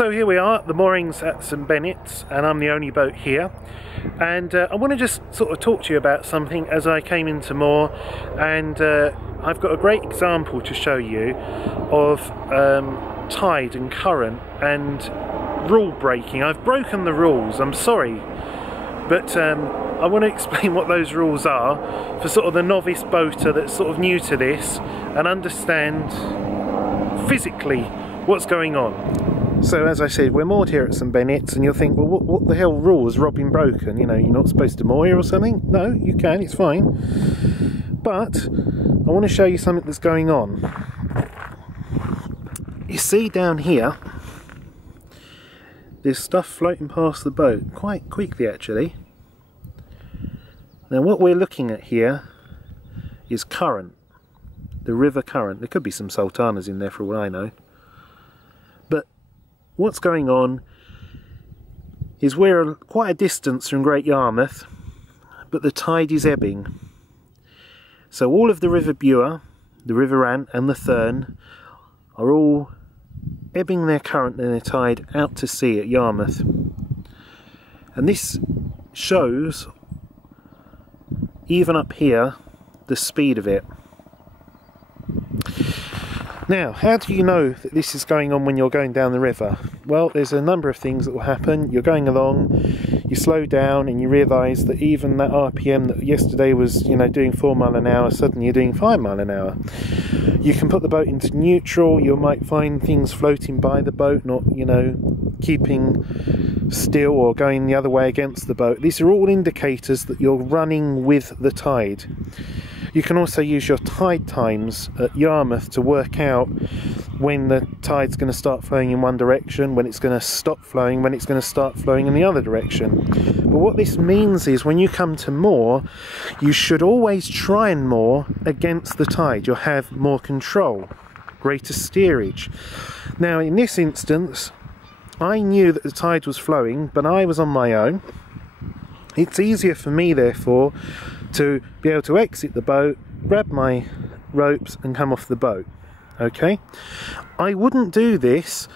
So here we are at the moorings at St Benets, and I'm the only boat here, and I want to just sort of talk to you about something as I came into moor, and I've got a great example to show you of tide and current and rule breaking. I've broken the rules, I'm sorry, but I want to explain what those rules are for sort of the novice boater that's sort of new to this and understand physically what's going on. So as I said, we're moored here at St Benets, and you'll think, well, what the hell rules Rob been broken? You know, you're not supposed to moor here or something? No, you can, it's fine. But I want to show you something that's going on. You see down here, there's stuff floating past the boat, quite quickly actually. Now what we're looking at here is current, the river current. There could be some sultanas in there for all I know. But what's going on is we're quite a distance from Great Yarmouth, but the tide is ebbing. So all of the River Bure, the River Ant and the Thurn are all ebbing their current and their tide out to sea at Yarmouth. And this shows, even up here, the speed of it. Now, how do you know that this is going on when you're going down the river? Well, there's a number of things that will happen. You're going along, you slow down and you realise that even that RPM that yesterday was, you know, doing 4 miles an hour, suddenly you're doing 5 miles an hour. You can put the boat into neutral, you might find things floating by the boat, not, you know, keeping still or going the other way against the boat. These are all indicators that you're running with the tide. You can also use your tide times at Yarmouth to work out when the tide's going to start flowing in one direction, when it's going to stop flowing, when it's going to start flowing in the other direction. But what this means is when you come to moor, you should always try and moor against the tide. You'll have more control, greater steerage. Now in this instance, I knew that the tide was flowing, but I was on my own. It's easier for me therefore to be able to exit the boat, grab my ropes and come off the boat. Okay, I wouldn't do this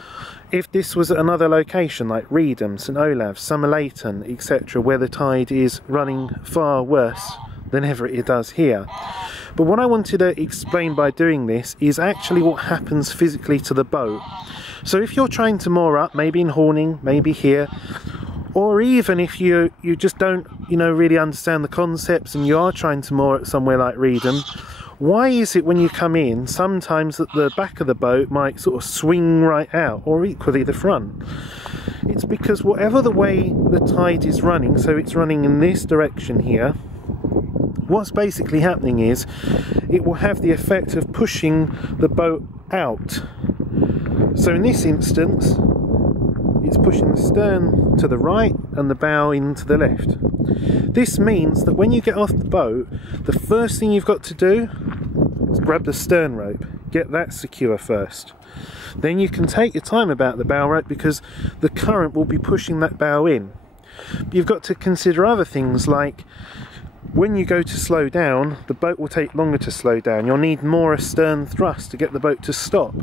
if this was at another location like Reedham, St Olaves, Somerleyton, etc., where the tide is running far worse than ever it does here. But what I wanted to explain by doing this is actually what happens physically to the boat. So if you're trying to moor up, maybe in Horning, maybe here, or even if you just don't, you know, really understand the concepts and you are trying to moor at somewhere like Reedham, why is it when you come in, sometimes that the back of the boat might sort of swing right out, or equally the front? It's because whatever the way the tide is running, so it's running in this direction here, what's basically happening is it will have the effect of pushing the boat out. So in this instance, it's pushing the stern to the right and the bow into the left. This means that when you get off the boat, the first thing you've got to do is grab the stern rope, get that secure first. Then you can take your time about the bow rope because the current will be pushing that bow in. But you've got to consider other things like when you go to slow down, the boat will take longer to slow down. You'll need more astern thrust to get the boat to stop.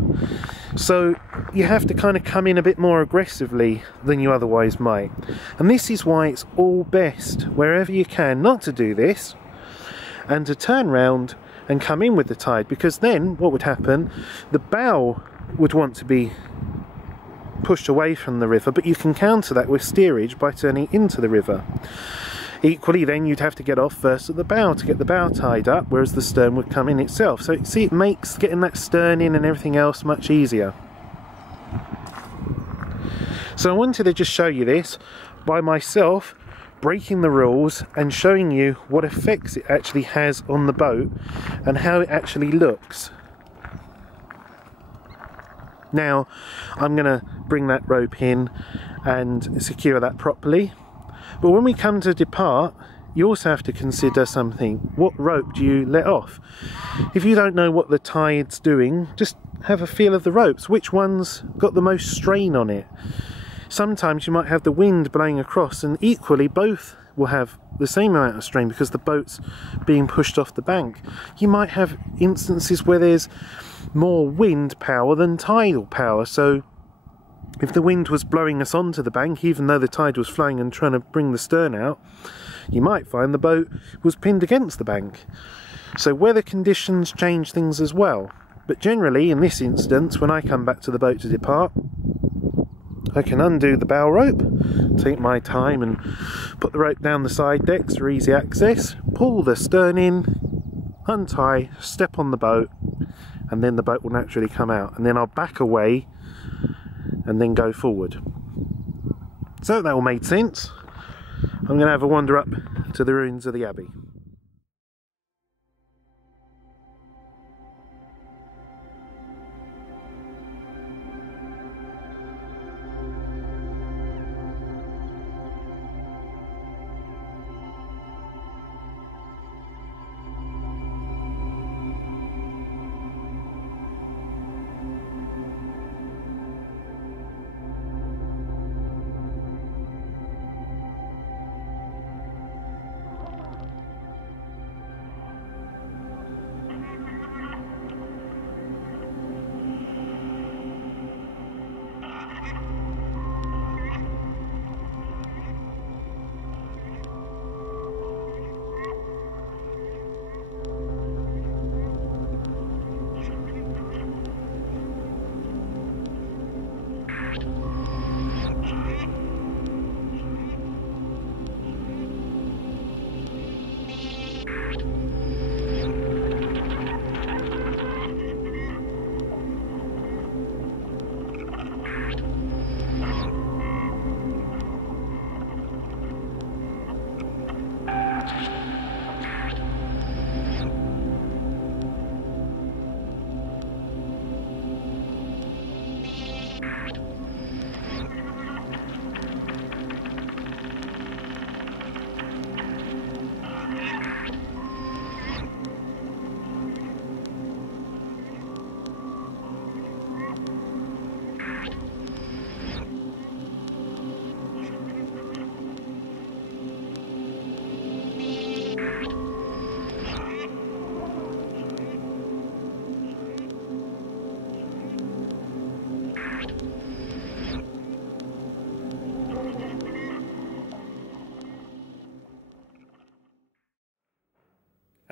So you have to kind of come in a bit more aggressively than you otherwise might. And this is why it's all best, wherever you can, not to do this and to turn round and come in with the tide, because then what would happen, the bow would want to be pushed away from the river, but you can counter that with steerage by turning into the river. Equally then you'd have to get off first at the bow to get the bow tied up, whereas the stern would come in itself. So see, it makes getting that stern in and everything else much easier. So I wanted to just show you this by myself breaking the rules and showing you what effects it actually has on the boat and how it actually looks. Now I'm going to bring that rope in and secure that properly. But when we come to depart, you also have to consider something. What rope do you let off? If you don't know what the tide's doing, just have a feel of the ropes. Which one's got the most strain on it? Sometimes you might have the wind blowing across, and equally both will have the same amount of strain because the boat's being pushed off the bank. You might have instances where there's more wind power than tidal power, so if the wind was blowing us onto the bank, even though the tide was flowing and trying to bring the stern out, you might find the boat was pinned against the bank. So weather conditions change things as well. But generally, in this instance, when I come back to the boat to depart, I can undo the bow rope, take my time and put the rope down the side decks for easy access, pull the stern in, untie, step on the boat, and then the boat will naturally come out. And then I'll back away and then go forward. So that all made sense. I'm going to have a wander up to the ruins of the Abbey.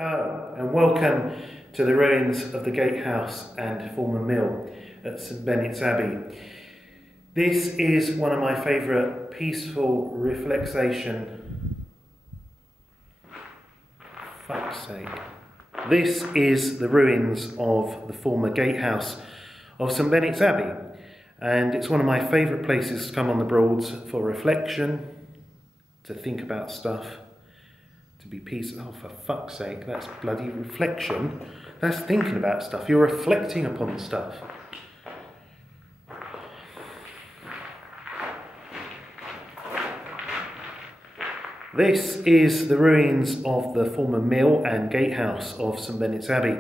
Hello and welcome to the ruins of the gatehouse and former mill at St Benets Abbey. This is one of my favourite peaceful reflexation. Fuck's sake. This is the ruins of the former gatehouse of St Benets Abbey, and it's one of my favourite places to come on the Broads for reflection, to think about stuff, to be peaceful. Oh, for fuck's sake, that's bloody reflection. That's thinking about stuff. You're reflecting upon stuff. This is the ruins of the former mill and gatehouse of St Benets Abbey.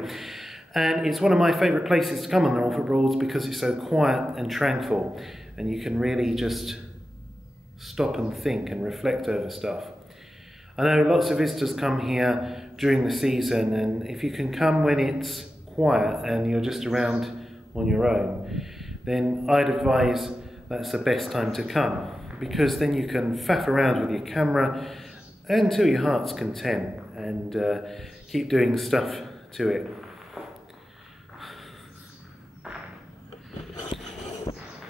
And it's one of my favourite places to come on the Norfolk Broads because it's so quiet and tranquil. And you can really just stop and think and reflect over stuff. I know lots of visitors come here during the season, and if you can come when it's quiet and you're just around on your own, then I'd advise that's the best time to come, because then you can faff around with your camera until your heart's content and keep doing stuff to it.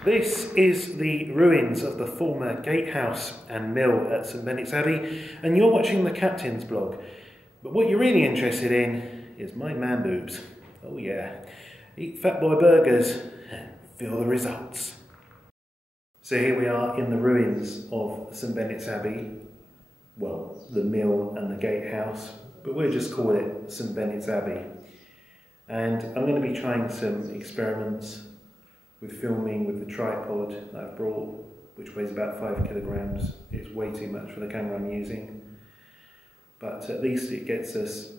This is the ruins of the former gatehouse and mill at St Benets Abbey, and you're watching the Captain's blog. But what you're really interested in is my man boobs. Oh yeah, eat fat boy burgers and feel the results. So here we are in the ruins of St Benets Abbey. Well, the mill and the gatehouse, but we'll just call it St Benets Abbey. And I'm going to be trying some experiments with filming with the tripod that I've brought, which weighs about 5 kilograms. It's way too much for the camera I'm using, but at least it gets us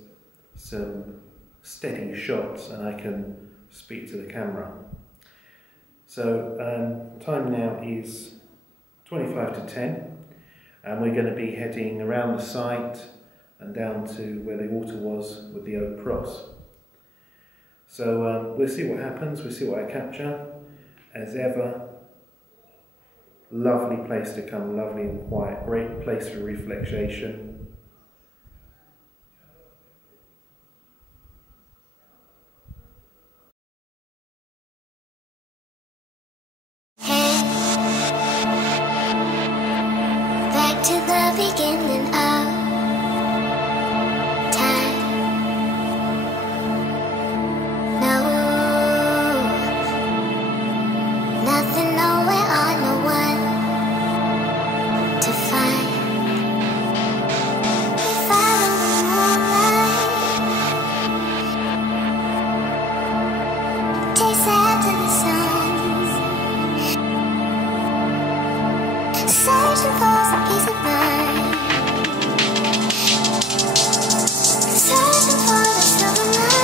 some steady shots and I can speak to the camera. So time now is 25 to 10, and we're going to be heading around the site and down to where the water was with the oak cross. So we'll see what happens, we'll see what I capture. As ever, Lovely place to come, lovely and quiet, great place for reflexation. Back to the beginning of time. No, nothing, nowhere, or no one to find. We follow the moonlight, chase after the sun, searching for some peace of mind, searching for the silver lining.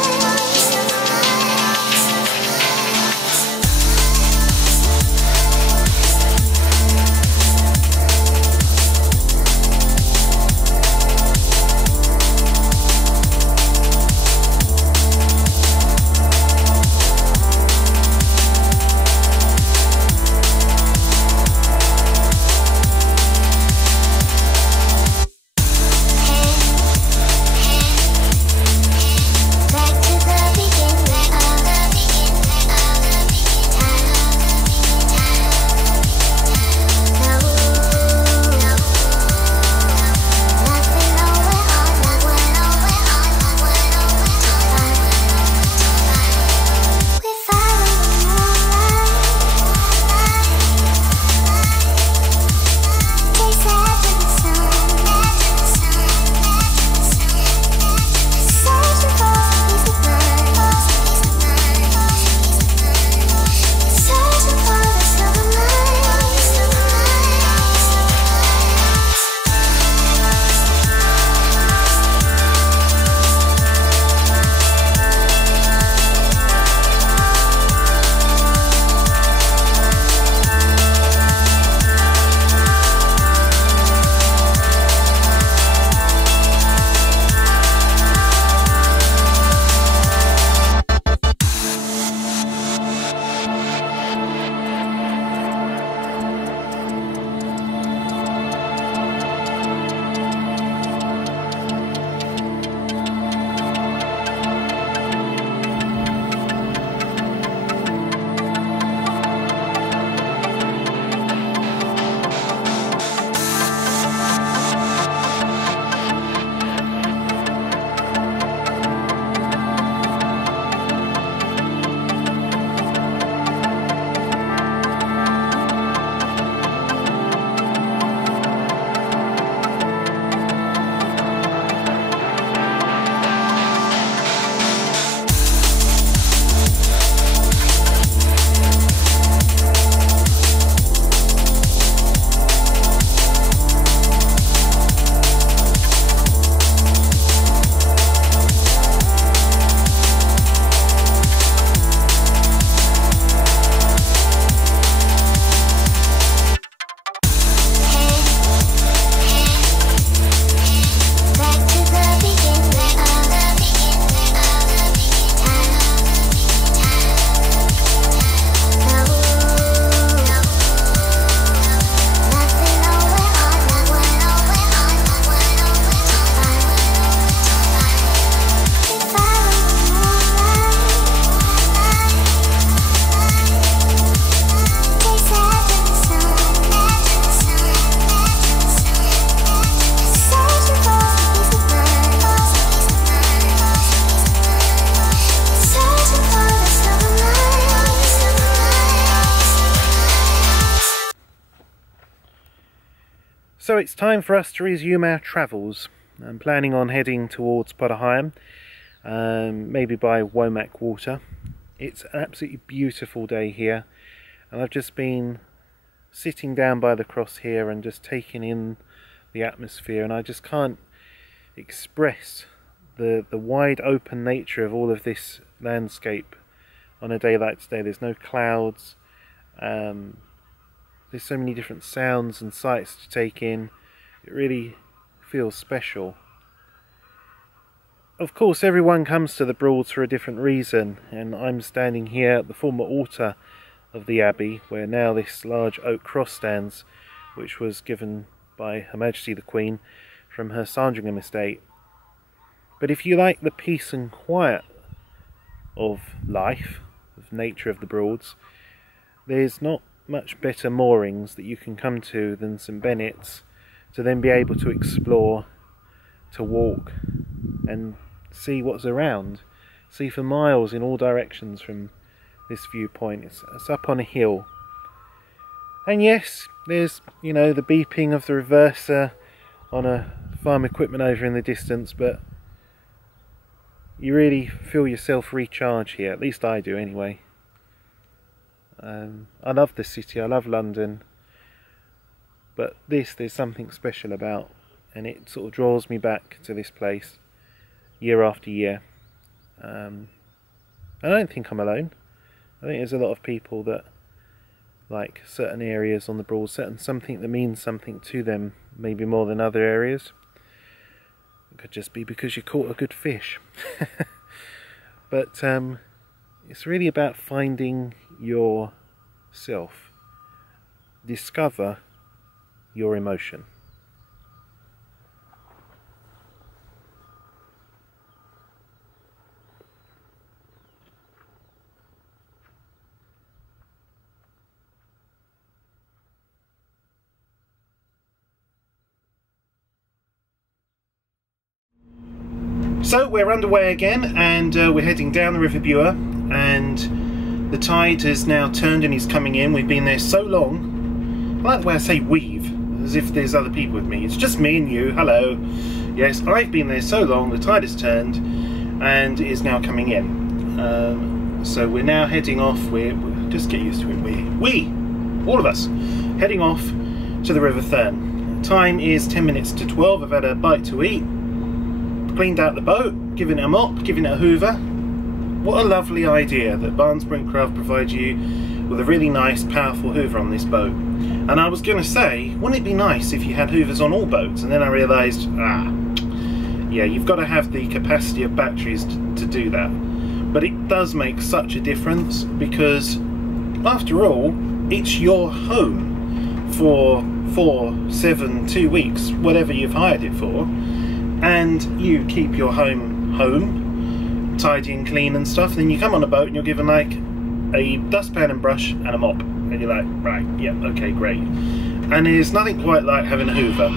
So it's time for us to resume our travels. I'm planning on heading towards Podaham, maybe by Womack Water. It's an absolutely beautiful day here, and I've just been sitting down by the cross here and just taking in the atmosphere, and I just can't express the wide open nature of all of this landscape on a day like today. There's no clouds, there's so many different sounds and sights to take in. It really feels special. Of course, everyone comes to the Broads for a different reason, and I'm standing here at the former altar of the Abbey, where now this large oak cross stands, which was given by Her Majesty the Queen from her Sandringham estate. But if you like the peace and quiet of life, of nature of the Broads, there's not much better moorings that you can come to than St Benets, to then be able to explore, to walk and see what's around, see for miles in all directions from this viewpoint. It's up on a hill, and yes, there's, you know, the beeping of the reverser on a farm equipment over in the distance, but you really feel yourself recharge here, at least I do anyway. I love the city, I love London, but there's something special about, and it sort of draws me back to this place year after year. I don't think I'm alone. I think there's a lot of people that like certain areas on the Broads, something that means something to them, maybe more than other areas. It could just be because you caught a good fish. But it's really about finding yourself. Discover your emotion. So we're underway again, and we're heading down the River Bure, and the tide has now turned and is coming in. We've been there so long. I like the way I say we've, as if there's other people with me. It's just me and you. Hello. Yes, I've been there so long, the tide has turned and it is now coming in. So we're now heading off. We're just get used to it. All of us, heading off to the River Thurn. Time is 10 minutes to 12. I've had a bite to eat, cleaned out the boat, given it a mop, given it a hoover. What a lovely idea that Barnes Brinkcraft provide you with a really nice powerful hoover on this boat. And I was going to say, wouldn't it be nice if you had hoovers on all boats? And then I realised, yeah, you've got to have the capacity of batteries to do that. But it does make such a difference, because after all, it's your home for 4, 7, 2 weeks, whatever you've hired it for. And you keep your home tidy and clean and stuff, and then you come on a boat and you're given like a dustpan and brush and a mop, and you're like, right, yeah, okay, great. And there's nothing quite like having a hoover.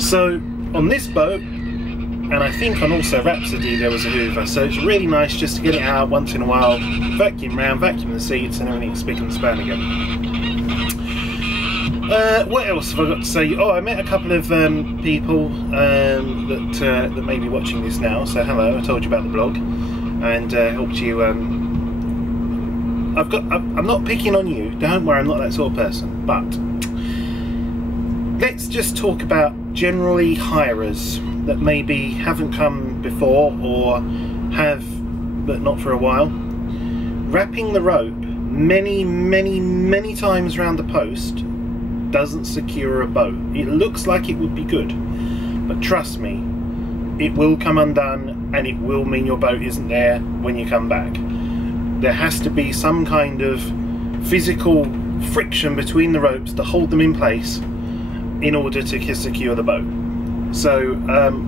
So on this boat, and I think on also Rhapsody, there was a hoover, so it's really nice just to get it out once in a while, vacuum round, vacuum the seats, and everything's spick and span again. What else have I got to say? Oh, I met a couple of people that may be watching this now. So hello, I told you about the blog, and helped you. I'm not picking on you. Don't worry, I'm not that sort of person. But let's just talk about generally hirers that maybe haven't come before or have, but not for a while. Wrapping the rope many times around the post doesn't secure a boat. It looks like it would be good, but trust me, it will come undone, and it will mean your boat isn't there when you come back. There has to be some kind of physical friction between the ropes to hold them in place in order to secure the boat. So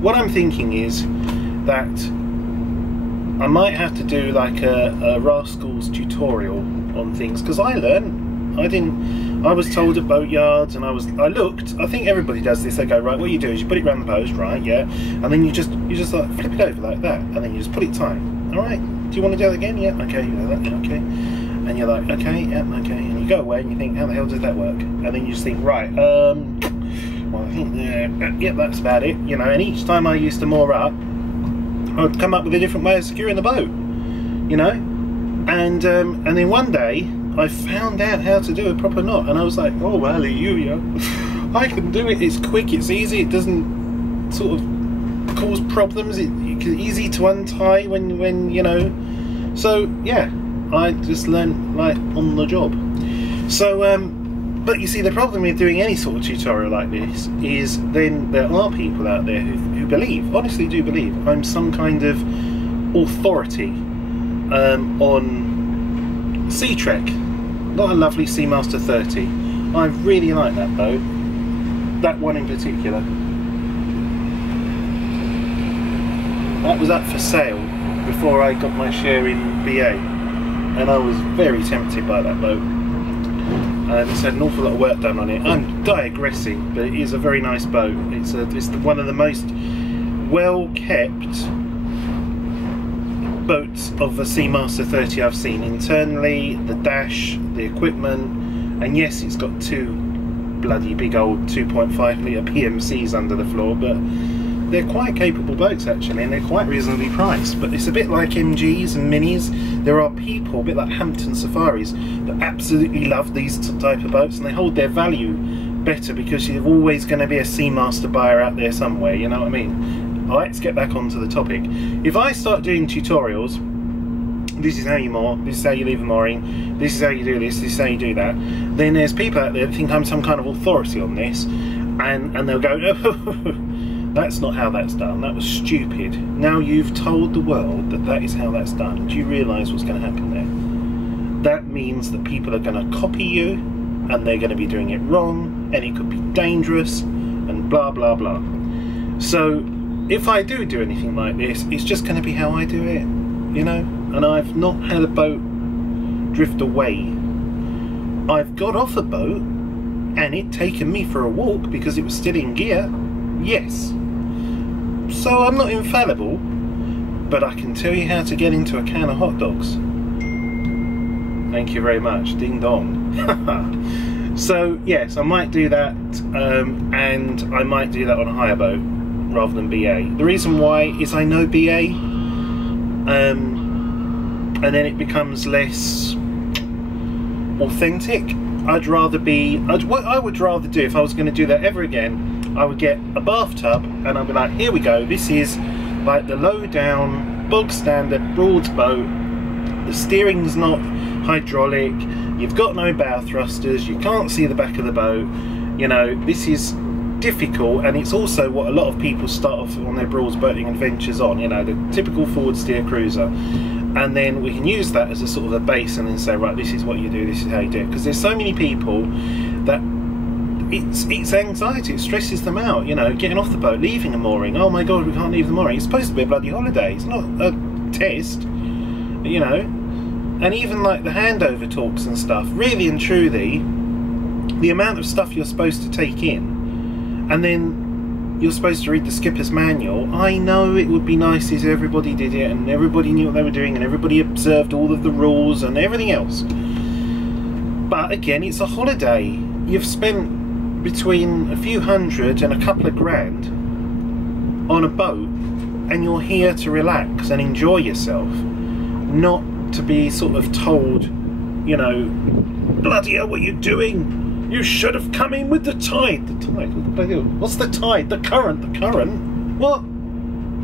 what I'm thinking is that I might have to do like a Rascals tutorial on things, because I learned. I was told at boat yards, and I looked. I think everybody does this. They go, right, what you do is you put it around the post, right, yeah, and then you just like flip it over like that, and then you just put it tight. All right, do you want to do that again? Yeah, okay, you know that, yeah, okay. And you're like, okay, yeah, okay, and you go away and you think, how the hell does that work? And then you just think, right, well, I think, yeah, that's about it, you know. And each time I used to moor up, I'd come up with a different way of securing the boat, you know. And then one day I found out how to do a proper knot, and I was like, oh, hallelujah, I can do it. It's quick, it's easy, it doesn't sort of cause problems, it's easy to untie when you know. So yeah, I just learned like on the job. So but you see, the problem with doing any sort of tutorial like this is then there are people out there who believe, honestly do believe, I'm some kind of authority on sea trek Not a lovely Seamaster 30. I really like that boat. That one in particular. That was up for sale before I got my share in BA, and I was very tempted by that boat. And it's had an awful lot of work done on it. I'm digressing, but it is a very nice boat. It's one of the most well kept boats of the Seamaster 30 I've seen. Internally, the dash, the equipment, and yes, it's got two bloody big old 2.5 litre PMCs under the floor, but they're quite capable boats actually, and they're quite reasonably priced. But it's a bit like MGs and Minis. There are people, a bit like Hampton Safaris, that absolutely love these type of boats, and they hold their value better because you're always going to be a Seamaster buyer out there somewhere, you know what I mean? Let's get back onto the topic. If I start doing tutorials, this is how you moor, this is how you leave a mooring, this is how you do this is how you do that, then there's people out there that think I'm some kind of authority on this, and they'll go, oh, that's not how that's done, that was stupid. Now you've told the world that that is how that's done. Do you realise what's going to happen there? That means that people are going to copy you, and they're going to be doing it wrong, and it could be dangerous, and blah blah blah. So if I do anything like this, it's just going to be how I do it, you know? And I've not had a boat drift away. I've got off a boat and it taken me for a walk because it was still in gear, yes. So I'm not infallible, but I can tell you how to get into a can of hot dogs. Thank you very much, ding dong. So yes, I might do that, and I might do that on a hire boat rather than BA. The reason why is I know BA, and then it becomes less authentic. What I would rather do if I was going to do that ever again, I would get a bathtub and I'd be like, here we go, this is like the low down, bog standard Broads boat. The steering's not hydraulic, you've got no bow thrusters, you can't see the back of the boat, you know, this is difficult, and it's also what a lot of people start off on their Broads boating adventures on, you know, the typical forward steer cruiser, and then we can use that as a sort of a base and then say, right, this is what you do, this is how you do it, because there's so many people that it's anxiety, it stresses them out, you know, getting off the boat, leaving a mooring, oh my god, we can't leave the mooring, it's supposed to be a bloody holiday, it's not a test, you know. And even like the handover talks and stuff, really and truly, the amount of stuff you're supposed to take in, and then you're supposed to read the skipper's manual. I know it would be nice if everybody did it and everybody knew what they were doing and everybody observed all of the rules and everything else. But again, it's a holiday. You've spent between a few hundred and a couple of grand on a boat, and you're here to relax and enjoy yourself, not to be sort of told, you know, bloody hell, what are you doing? You should have come in with the tide. The tide? What's the tide? The current. The current? What?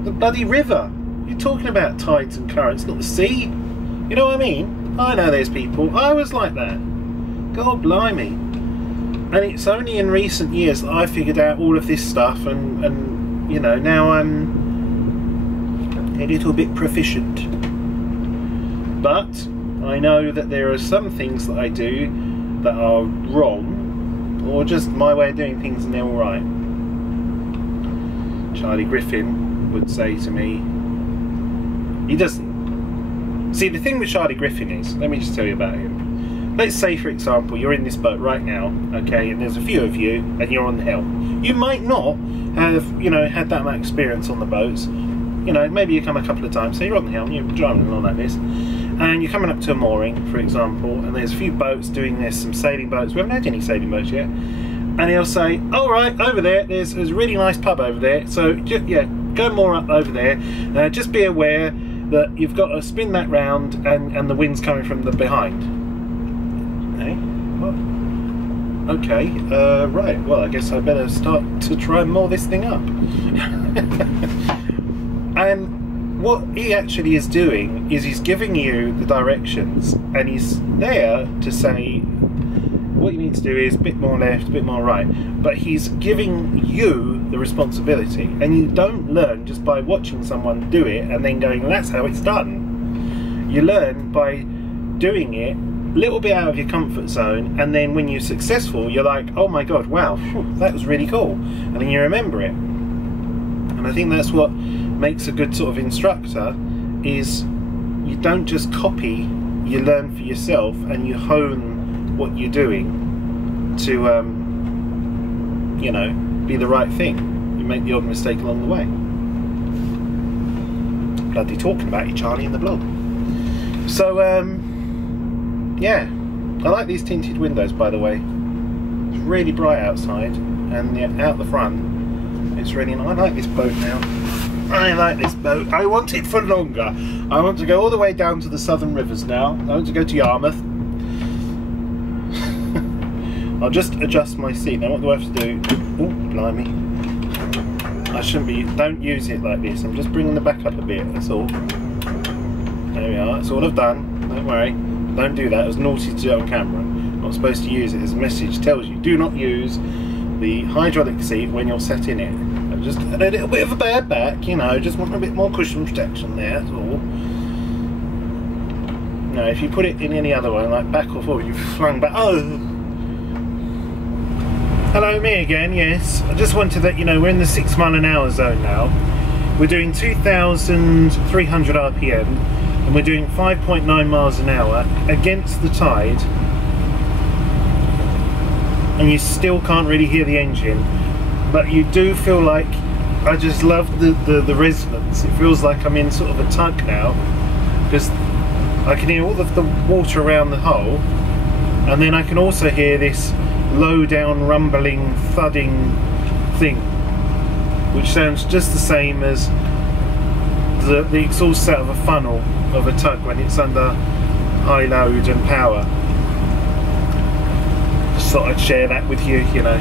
The bloody river. You're talking about tides and currents, not the sea. You know what I mean? I know there's people. I was like that. God blimey. And it's only in recent years that I figured out all of this stuff, and you know, now I'm a little bit proficient. But I know that there are some things that I do that are wrong, or just my way of doing things, and they're alright. Charlie Griffin would say to me, he doesn't. See, the thing with Charlie Griffin is, let me just tell you about him. Let's say, for example, you're in this boat right now, okay, and there's a few of you, and you're on the helm. You might not have, you know, had that much experience on the boats. You know, maybe you come a couple of times, so you're on the helm, you're driving along like this, and you're coming up to a mooring, for example, and there's a few boats doing this, some sailing boats. We haven't had any sailing boats yet. And he'll say, all right, over there, there's a really nice pub over there, so just, yeah, go more up over there. Just be aware that you've got to spin that round, and the wind's coming from the behind. Hey, what? Okay, right, well, I guess I better start to try and moor this thing up. And what he actually is doing is he's giving you the directions, and he's there to say what you need to do is a bit more left, a bit more right, but he's giving you the responsibility, and you don't learn just by watching someone do it and then going, well, that's how it's done. You learn by doing it little bit out of your comfort zone, and then when you're successful, you're like, oh my god, wow, that was really cool, and then you remember it. And I think that's what makes a good sort of instructor, is you don't just copy, you learn for yourself and you hone what you're doing to you know, be the right thing. You make the odd mistake along the way. Bloody talking about you, Charlie, in the blog. So yeah, I like these tinted windows, by the way. It's really bright outside, and out the front it's really nice. I like this boat now. I like this boat. I want it for longer. I want to go all the way down to the southern rivers now. I want to go to Yarmouth. I'll just adjust my seat. Now what do I have to do? Oh, blimey. I shouldn't be... Don't use it like this. I'm just bringing the back up a bit, that's all. There we are. That's all I've done. Don't worry. Don't do that. It was naughty to do it on camera. I'm not supposed to use it. As a message tells you, do not use the hydraulic seat when you're sat in it. I've just had a little bit of a bad back, you know, just want a bit more cushion protection there, that's all. No, if you put it in any other way, like back or forward, you've flung back. Oh! Hello, me again, yes. I just wanted to let you know we're in the 6 mile an hour zone now. We're doing 2,300 RPM and we're doing 5.9 miles an hour against the tide, and you still can't really hear the engine, but you do feel like, I just love the resonance. It feels like I'm in sort of a tug now, because I can hear all of the water around the hull, and then I can also hear this low down rumbling thudding thing, which sounds just the same as the exhaust out of a funnel of a tug when it's under high load and power. Just thought I'd share that with you, you know.